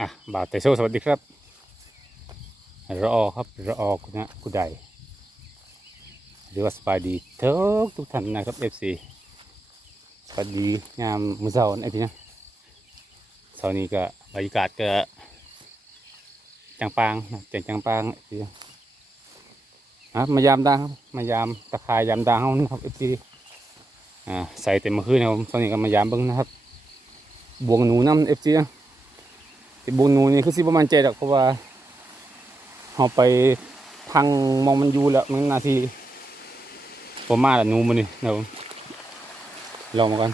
อะบาทเตโซสวัสดีครับรอครับรอคุณนะกุไดหรือว่าสบายดีทุกทุกท่านนะครับเอฟซีสวัสดีงามมือเสาร์ไอ้พี่นะเสาร์นี้ก็บรรยากาศก็จังปางนะแจงจังปางไอ้พี่นะอะมายามดังครับมายามตะคายยามดังเขานะครับเอฟซีอ่าใส่เต็มมือคืนนะครับผมเสาร์นี้ก็มายามเบิ้งนะครับบวงหนูน้ำเอฟซีนะ บุญนูนี่คือสิประมาณเจ็ดอะเพราะว่าเราไปพังมองมันอยู่แล้วมันนาทีประมาณละนูมันนี่เดี๋ยวลองมากัน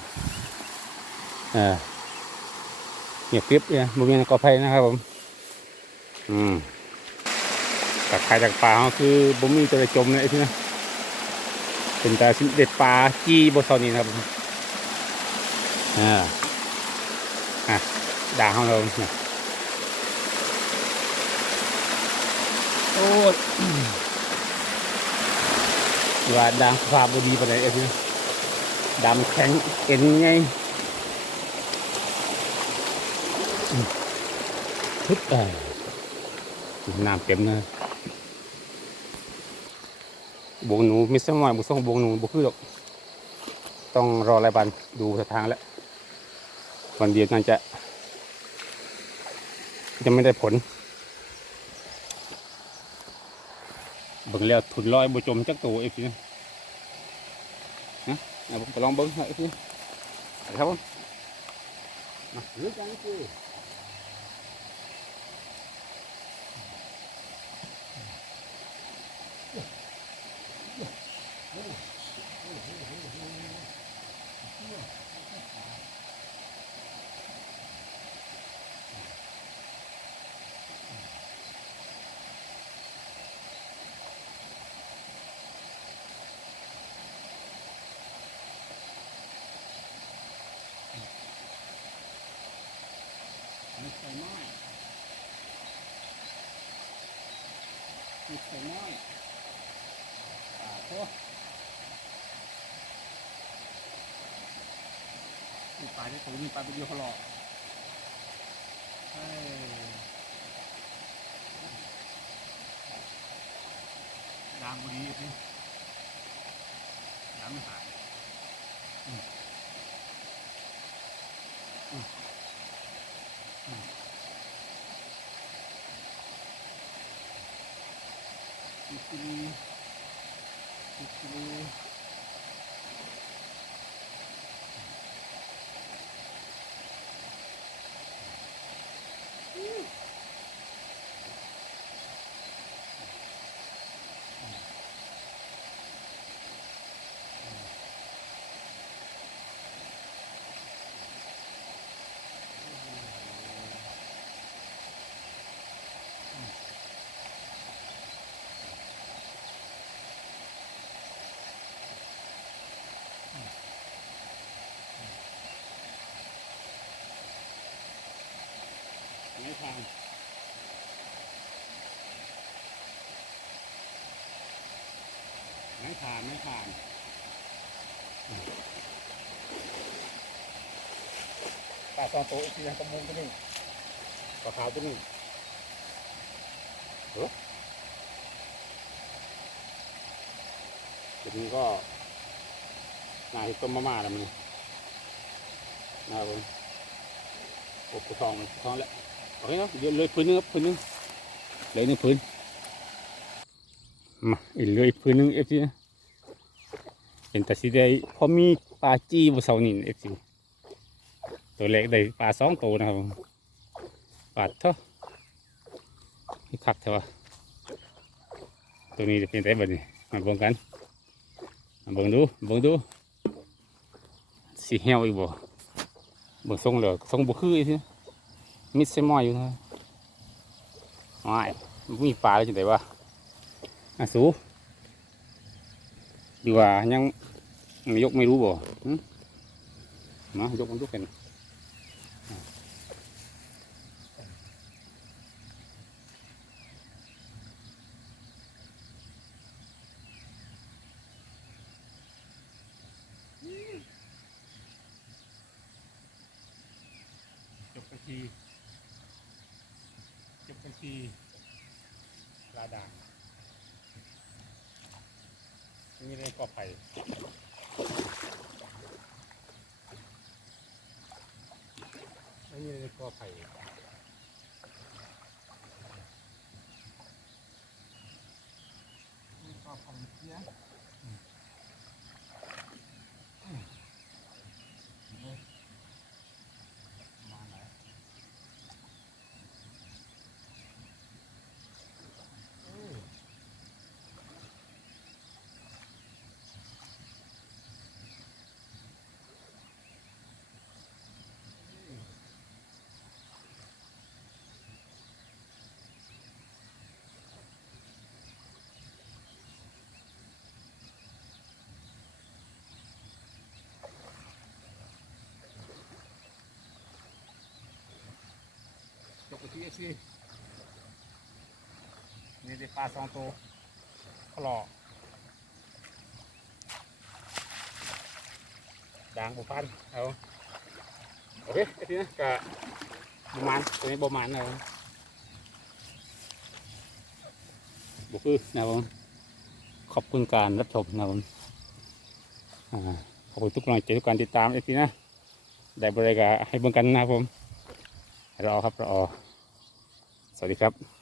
เออเงียบกริบเนี่ยบุญมีกอไผ่นะครับผมอืมจากขายจากป่าเขาคือบุมีตัวจมเลยไอ้ที่นะเป็นแต่เด็ดปลาจี้บนซอนี้นะครับผมอ่าอะด่าเขาเราเนี่ย โอ้ยว่าดังความบดีปานใดเอ้ยดำแข็งเอ็นไงทึบอ่อน้ำเต็มนะบวงหนูมิสมอยบุส่งบวงหนูบุคือหรอกต้องรอรายบันดูสถานแล้ววันเดียวน่าจะ จะไม่ได้ผล บิ่งแล้วทุนลอยบ่จมจักตัวเอฟซีนะนะเอาผมไปลองเบิ่งให้เอฟซีครับผมมาเลือกกันสิ มีใส่น้อยมีใส่น้อยป่าโตมีปลาที่ตัวมีปลาตัวเดียวเขาหลอกเอ้ยดางบุรีสิดางไม่หายอืมอืมอืม สิบกิโลสิบกิ โลไม่ผ่านไม่ผ่านไม่ผ่านปลาซองโตอีกทีนะกระมุงตัวนี้ปลาขาวตัวนี้เออตัวนี้ก็นาที่ต้มมาม่าแล้วมันนะครับผมโอ้ปูทองมันปูทองแล้ว เคครับเดี๋ยวเลยพื้นนึงครับพื้นนึงเลยหนึ่งพื้นมาอีกเลยพื้นนึงเอฟซีนะเป็นแต่สีได้พอมีปลาจี้บนเสานี่เอฟซีตัวเล็กได้ปลาสองตัวนะครับปลาเท่านี่คักเถอะวะตัวนี้จะเป็นแต่แบบนี้มาเบิ่งกันมาเบิ่งดูเบิ่งดูสีเหี่ยวอีกบ่เบิ่งทรงเลยทรงบุคืออีกที มิดเซมอยอยู่นะไม่มีปลาเลยจังไดวะอะสูดีว่ายังไม่ยกไม่รู้บ่หึมายกมันยกกันอะยกสักที ที่ลาดางนี่เลยก็ไผ่อันนี้เลยก็ไผ่ก็พันเสีย จบไปที่สินี่ได้ปลาสองตัวขลอด่างบุพันเอาโอเคไอ้ทีนะกะประมาณตัวนี้ประมาณนะผมบุคือนะครับผมขอบคุณการรับชมนะครับผมขอบคุณทุกกำลังใจทุกการติดตามไอ้ทีนะได้บริการให้เบิ่งกันนะครับผมรอครับรอ สวัสดีครับ